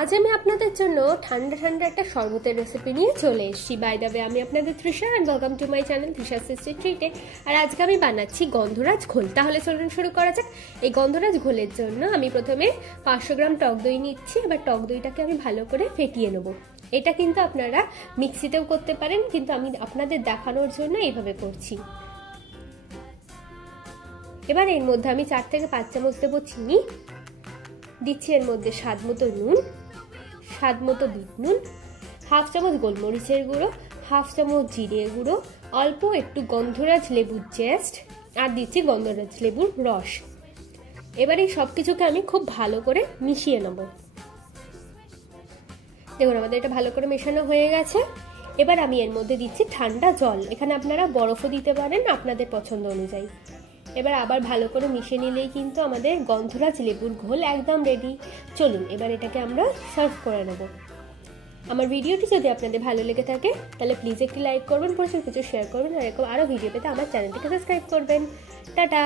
আজ আমি আপনাদের জন্য ঠান্ডা ঠান্ডা একটা শরবতের রেসিপি নিয়ে চলে এসেছি। বাই দ্য ওয়ে, আমি আপনাদের Trisha and welcome to my channel Trisha sister ট্রিটে। আর আজকে আমি বানাচ্ছি গন্ধরাজ ঘোল। তাহলে চলুন শুরু করা যাক। এই গন্ধরাজ ঘোলের জন্য আমি প্রথমে 500 গ্রাম টক দই নিচ্ছি। এবার টক দইটাকে আমি ভালো করে ফেটিয়ে নেব। এটা কিন্তু আপনারা মিক্সিতেও করতে পারেন, কিন্তু আমি আপনাদের দেখানোর জন্য এইভাবে করছি। এবার এর মধ্যে আমি 4 থেকে 5 চামচ দেবো চিনি, দিচ্ছি এর মধ্যে স্বাদ মতো নুন, স্বাদ মতো বিট নুন, হাফ চামচ গোলমরিচের গুঁড়ো, হাফ চামচ জিরে গুঁড়ো, অল্প একটু গন্ধরাজ লেবুর জেস্ট, আর দিচ্ছি গন্ধরাজ লেবুর রস। এবার এই সব কিছুকে আমি খুব ভালো করে মিশিয়ে নেব। দেখুন আমাদের এটা ভালো করে মেশানো হয়ে গেছে। এবার আমি এর মধ্যে দিচ্ছি ঠান্ডা জল। এখানে আপনারা বরফও দিতে পারেন আপনাদের পছন্দ অনুযায়ী। এবার আবার ভালো করে মিশিয়ে নিলেই কিন্তু আমাদের গন্ধরাজ লেবুর ঘোল একদম রেডি। চলুন এবার এটাকে আমরা সার্ভ করে নেব। আমার ভিডিওটি যদি আপনাদের ভালো লেগে থাকে তাহলে প্লিজ একটি লাইক করবেন, প্রচুর শেয়ার করবেন, আর এরকম আরও ভিডিও পেতে আমার চ্যানেলটিকে সাবস্ক্রাইব করবেন। টাটা।